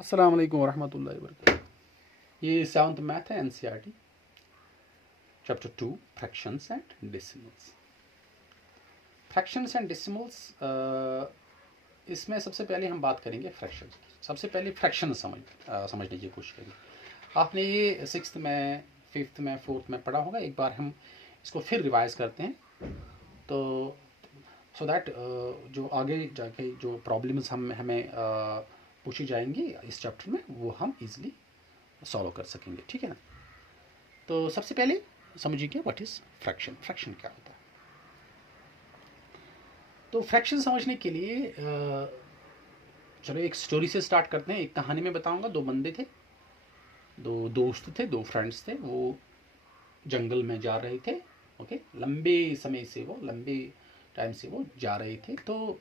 अस्सलाम वालेकुम वरहमतुल्लाहि वबरकातुहू। ये 7th मैथ है NCERT chapter 2 fractions and decimals. Fractions and decimals इसमें सबसे पहले हम बात करेंगे फ्रैक्शंस की। सबसे पहले फ्रैक्शन समझने की कोशिश करेंगे। आपने ये 6th में 5th में 4th में पढ़ा होगा। एक बार हम इसको फिर रिवाइज करते हैं तो सो दैट जो आगे जाके जो प्रॉब्लम्स हमें पूछी जाएंगी इस चैप्टर में वो हम इजीली सॉल्व कर सकेंगे। ठीक है ना। तो सबसे पहले समझिए कि व्हाट इज़ फ्रैक्शन। फ्रैक्शन क्या होता है। तो फ्रैक्शन समझने के लिए चलो एक स्टोरी से स्टार्ट करते हैं। एक कहानी में बताऊंगा। दो बंदे थे, दो दोस्त थे, दो फ्रेंड्स थे। वो जंगल में जा रहे थे। ओके, लंबे टाइम से वो जा रहे थे। तो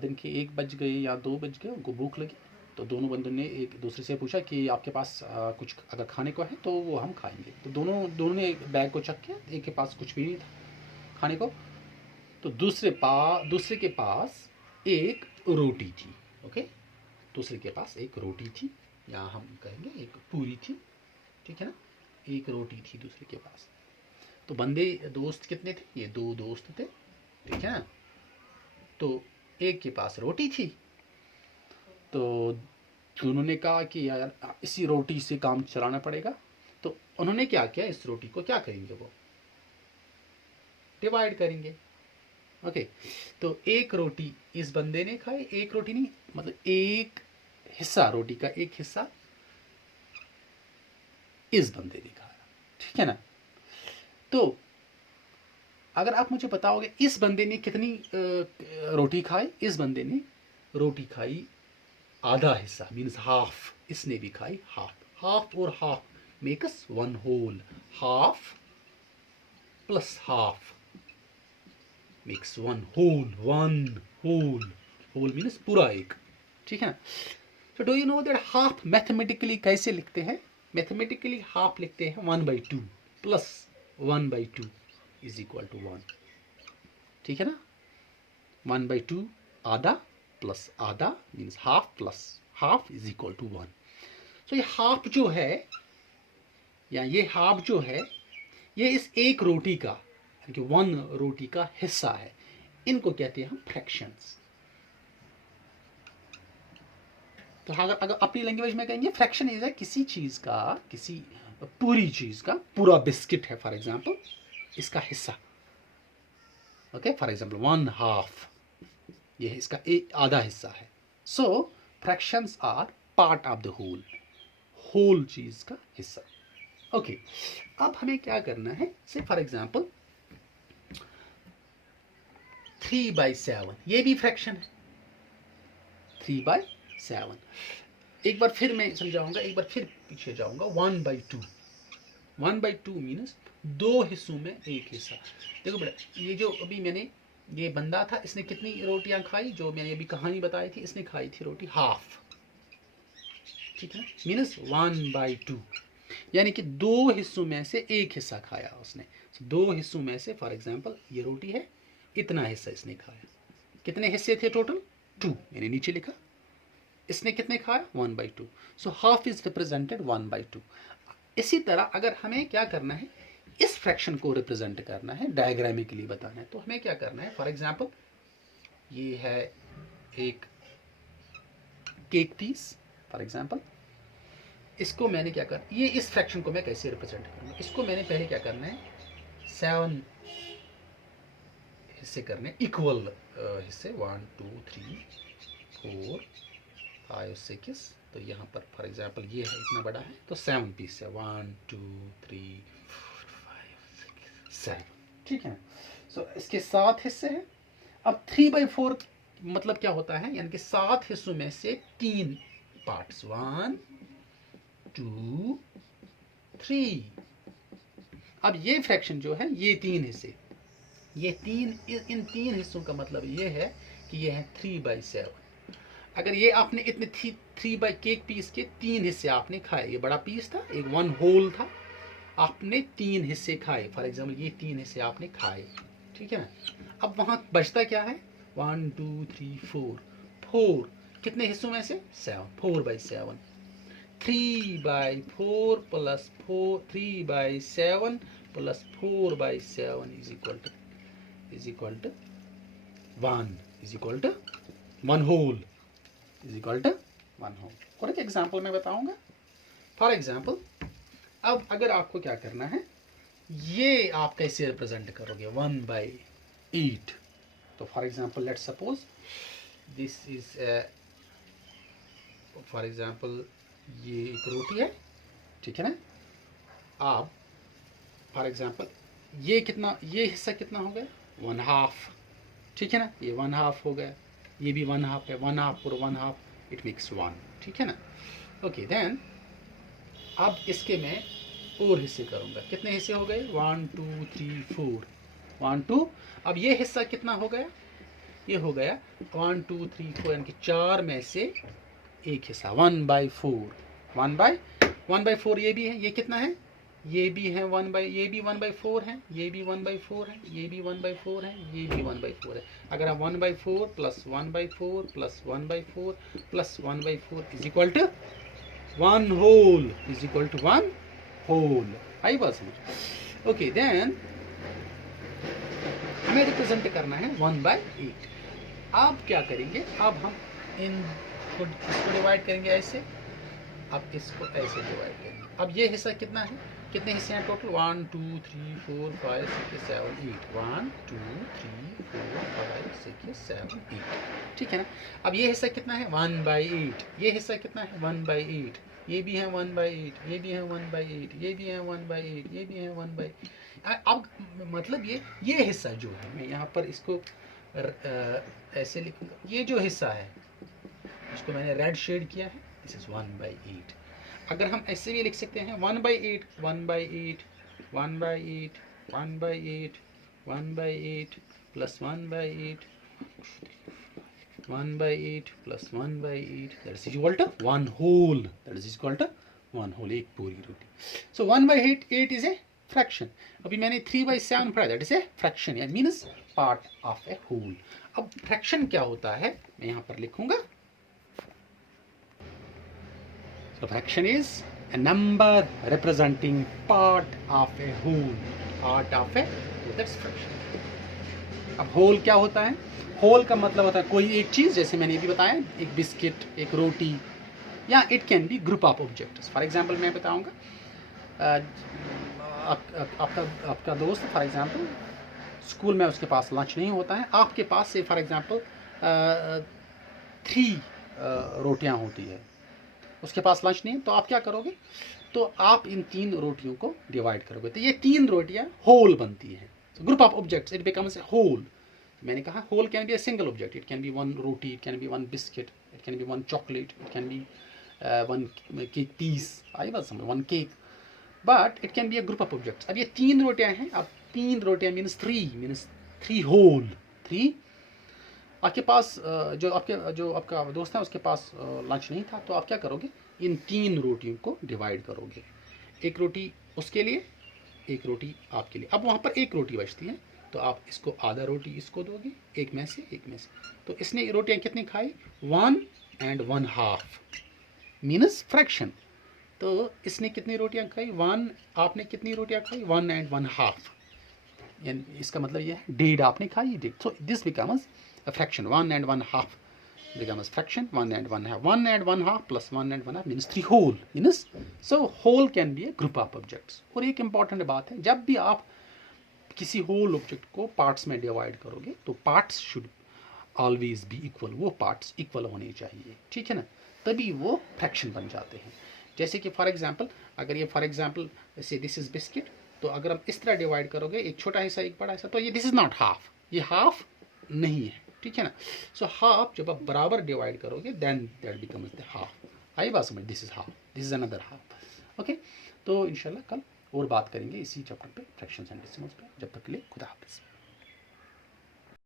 दिन के 1 बज गए या 2 बज गए, उनको भूख लगी। तो दोनों बंदों ने एक दूसरे से पूछा कि आपके पास कुछ अगर खाने को है तो वो हम खाएंगे। तो दोनों ने एक बैग को चेक किया। एक के पास कुछ भी नहीं था खाने को। तो दूसरे के पास एक रोटी थी। ओके, दूसरे के पास एक रोटी थी, या हम कहेंगे एक पूरी थी। ठीक है ना। एक रोटी थी दूसरे के पास। तो बंदे दोस्त कितने थे? ये 2 दोस्त थे। ठीक है ना। तो एक के पास रोटी थी। तो उन्होंने कहा कि यार इसी रोटी से काम चलाना पड़ेगा। तो उन्होंने क्या किया, इस रोटी को क्या करेंगे, वो डिवाइड करेंगे। ओके, तो एक रोटी इस बंदे ने खाई, एक रोटी नहीं, मतलब एक हिस्सा रोटी का एक हिस्सा इस बंदे ने खाया। ठीक है ना। तो अगर आप मुझे बताओगे इस बंदे ने कितनी रोटी खाई। इस बंदे ने रोटी खाई आधा हिस्सा, मीन्स हाफ। इसने भी खाई हाफ। हाफ और half makes 1 whole. Half plus half makes 1 whole. 1 whole. Whole means पूरा एक। ठीक है ना। So do you know that half mathematically कैसे लिखते हैं? मैथमेटिकली हाफ लिखते हैं 1/2 प्लस 1/2 इज इक्वल टू 1। ठीक है ना। 1/2 आधा प्लस आधा means half plus half is equal to 1। तो ये हाफ जो है, या ये हाफ जो है, ये इस एक रोटी का, यानी कि 1 रोटी का हिस्सा है। इनको कहते हैं हम फ्रैक्शंस। तो अगर अपनी लैंग्वेज में कहेंगे फ्रैक्शन इज है किसी चीज का, किसी पूरी चीज का, पूरा बिस्किट है फॉर एग्जांपल, इसका हिस्सा। ओके, फॉर एग्जांपल 1 हाफ, ये है इसका आधा हिस्सा है। So fractions are part of the whole, whole चीज का हिस्सा। ओके, अब हमें क्या करना है, से फॉर एग्जांपल 3/7, ये भी फ्रैक्शन है। 3/7। एक बार फिर मैं समझाऊंगा, एक बार फिर पीछे जाऊंगा। 1/2, 1/2 मीन्स 2 हिस्सों में एक हिस्सा। देखो बेटा, ये जो अभी मैंने, ये बंदा था, इसने कितनी रोटियां खाई, जो मैंने अभी कहानी बताई थी, इसने खाई थी रोटी हाफ। ठीक है, मीन्स 1/2, यानी कि 2 हिस्सों में से एक हिस्सा खाया उसने। 2 हिस्सों में से फॉर एग्जांपल ये रोटी है, इतना हिस्सा इसने खाया। कितने हिस्से थे टोटल? 2, मैंने नीचे लिखा। इसने कितने खाया? 1/2। So half is represented 1/2। इसी तरह अगर हमें क्या करना है, इस फ्रैक्शन को रिप्रेजेंट करना है, डायग्रामिकली बताना है, तो हमें क्या करना है, फॉर एग्जांपल ये है एक केक पीस फॉर एग्जांपल। इसको मैंने क्या कर, ये इस फ्रैक्शन को मैं कैसे रिप्रेजेंट करूंगा, इसको मैंने पहले क्या करना है, 7 हिस्से करने, इक्वल हिस्से, 1 2 3 4 5 6। तो यहाँ पर फॉर एग्जांपल ये है, इतना बड़ा है, तो 7 पीस है, 1 2 3 4 5 6 7। ठीक है। सो इसके 7 हिस्से हैं। अब 3/4 मतलब क्या होता है, यानी कि 7 हिस्सों में से 3 पार्ट्स, 1 2 3। अब ये फ्रैक्शन जो है, ये 3 हिस्से, ये इन 3 हिस्सों का मतलब ये है कि ये है 3/7। अगर ये आपने इतने 3 केक पीस के 3 हिस्से आपने खाए, ये बड़ा पीस था, एक 1 होल था, आपने 3 हिस्से खाए, फॉर एग्जाम्पल ये 3 हिस्से आपने खाए। ठीक है ना। अब वहां बचता क्या है, 1 2 3 4, कितने हिस्सों में से 7, 4/7, 3/4 plus 3/7 plus 4/7 is equal to 1 is equal to 1 whole is equal to 1 whole. और एक एग्जाम्पल मैं बताऊंगा। फॉर एग्जाम्पल, अब अगर आपको क्या करना है, ये आप कैसे रिप्रेजेंट करोगे 1/8। तो for example let's suppose this is for example ये एक रोटी है, ठीक है ना। आप फॉर एग्जाम्पल ये हिस्सा कितना हो गया 1/2, ठीक है ना। ये 1/2 हो गया, ये भी 1/2 है, 1/2 और 1/2 इट मेक्स 1, ठीक है ना। ओके देन अब इसके मैं और हिस्से करूंगा। कितने हिस्से हो गए 1 2 3 4 1 2। अब ये हिस्सा कितना हो गया, ये हो गया 1 2 3 4 यानी कि 4 में से एक हिस्सा 1/4। 1/4 ये भी है, ये कितना है, ये भी है ये भी 1/4 है, ये भी 1/4 है, ये भी 1/4 है, ये भी 1/4 है। अगर आप 1/4 plus 1/4 plus 1/4 plus 1/4 is equal to 1 whole is equal to 1 whole. आई बात समझ। ओके देन हमें रिप्रेजेंट करना है 1/8। आप क्या करेंगे, अब हम इसको डिवाइड करेंगे ऐसे, अब इसको ऐसे डिवाइड करेंगे। अब ये हिस्सा कितना है, कितने हिस्से हैं टोटल 1 2 3 4 5 6 7 8 1 2 3 4 5 6 7 8, ठीक है ना। अब ये हिस्सा कितना है 1/8, ये हिस्सा कितना है 1/8, ये भी है 1/8, ये भी है 1/8, ये भी है 1/8, ये भी है 1/8। अब मतलब ये हिस्सा जो है, मैं यहाँ पर इसको ऐसे लिखूंगा, ये जो हिस्सा है इसको मैंने रेड शेड किया है, दिस इज 1/8। अगर हम ऐसे भी लिख सकते हैं 1/8 1/8 1/8 1/8 1/8 plus 1/8 1/8 plus 1/8 that is equal to 1 whole, that is equal to 1 whole, एक पूरी रोटी। सो 1/8 इज ए फ्रैक्शन। अभी मैंने 3/7 पढ़ा, दैट इज ए फ्रैक्शन, यानी means part of a whole. अब फ्रैक्शन क्या होता है मैं यहाँ पर लिखूंगा। So fraction is a number representing part of a whole, part of a whole, that's fraction। अब whole क्या होता है, whole का मतलब होता है कोई एक चीज़, जैसे मैंने भी बताया, एक बिस्किट, एक रोटी, या it can B group of objects. For example मैं बताऊंगा, आपका दोस्त फॉर एग्जांपल स्कूल में उसके पास लंच नहीं होता है, आपके पास से फॉर एग्जांपल 3 रोटियां होती है, उसके पास लंच नहीं है, तो आप क्या करोगे, तो आप इन 3 रोटियों को डिवाइड करोगे, तो ये 3 रोटियां होल बनती हैं। Group of objects it becomes a whole. मैंने कहा whole can be a single object, it can be 1 roti, it can be 1 biscuit, it can be 1 chocolate, it can be 1 cake piece, आई बात समझ, 1 cake, but it can be a group of objects. अब ये 3 रोटियां हैं, अब 3 रोटियां means 3 whole 3। आपके पास जो आपका दोस्त है उसके पास लंच नहीं था, तो आप क्या करोगे, इन 3 रोटियों को डिवाइड करोगे, एक रोटी उसके लिए, एक रोटी आपके लिए। अब वहाँ पर एक रोटी बचती है, तो आप इसको आधा रोटी इसको दोगे, एक में से। तो इसने रोटियाँ कितनी खाई 1 and 1/2 मीन्स फ्रैक्शन। तो इसने कितनी रोटियाँ खाई 1, आपने कितनी रोटियाँ खाई 1 and 1/2, यानी इसका मतलब ये है 1.5 आपने खाई, 1.5। So this becomes a fraction 1 and 1/2 becomes fraction 1 and 1/2, 1 and 1/2 plus 1 and 1/2 means 3 whole, means so whole can be a group of objects। और एक important बात है, जब भी आप किसी whole object को parts में divide करोगे, तो parts should always be equal, वो parts equal होने चाहिए, ठीक है ना, तभी वो fraction बन जाते हैं। जैसे कि फॉर एग्जाम्पल, अगर ये फॉर एग्जाम्पल से दिस इज बिस्किट, तो अगर आप इस तरह डिवाइड करोगे, एक छोटा हिस्सा एक बड़ा हिस्सा, तो ये दिस इज नॉट हाफ, ये हाफ नहीं है, ठीक है ना। सो हाफ जब आप बराबर डिवाइड करोगे then that becomes the half. आई बात समझ, this is half, this is another half. Okay, तो इंशाल्लाह कल और बात करेंगे इसी चैप्टर पे, फ्रैक्शंस एंड डेसिमल्स पे। जब तक के लिए खुदा हाफिज़।